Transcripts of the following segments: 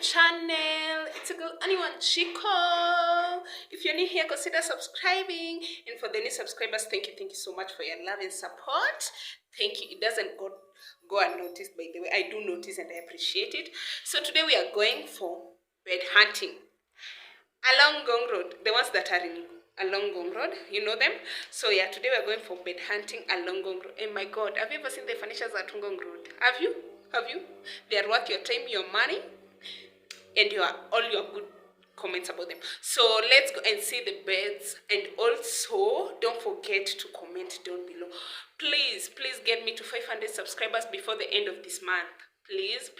channel. It's a girl anyone Chico. If you're new here, consider subscribing. And for the new subscribers, thank you so much for your love and support. Thank you. It doesn't go unnoticed, by the way. I do notice and I appreciate it. So today we are going for bird hunting along Ngong Road. The ones that are in along Ngong Road, you know them. So yeah, today we are going for bird hunting along Ngong Road. And my God, have you ever seen the furnitures at Ngong Road? Have you? Have you? They are worth your time, your money, and all your good comments about them. So let's go and see the birds. And also, don't forget to comment down below. Please get me to 500 subscribers before the end of this month. Please,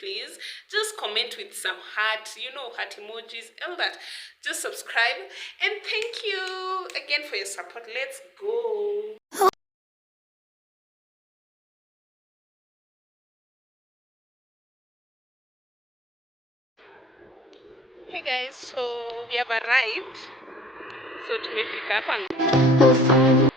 just comment with some heart, heart emojis, all that. Just subscribe, and thank you again for your support. Let's go. Hey guys, so we have arrived. So tumefika hapa.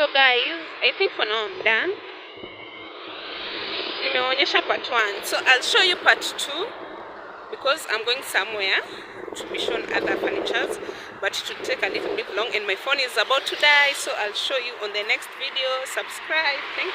So guys, I think for now I'm done. Nimeonyesha part 1. So I'll show you part 2 because I'm going somewhere to be shown other furnitures, but it will take a little bit long and my phone is about to die. So I'll show you on the next video. Subscribe. Thank you.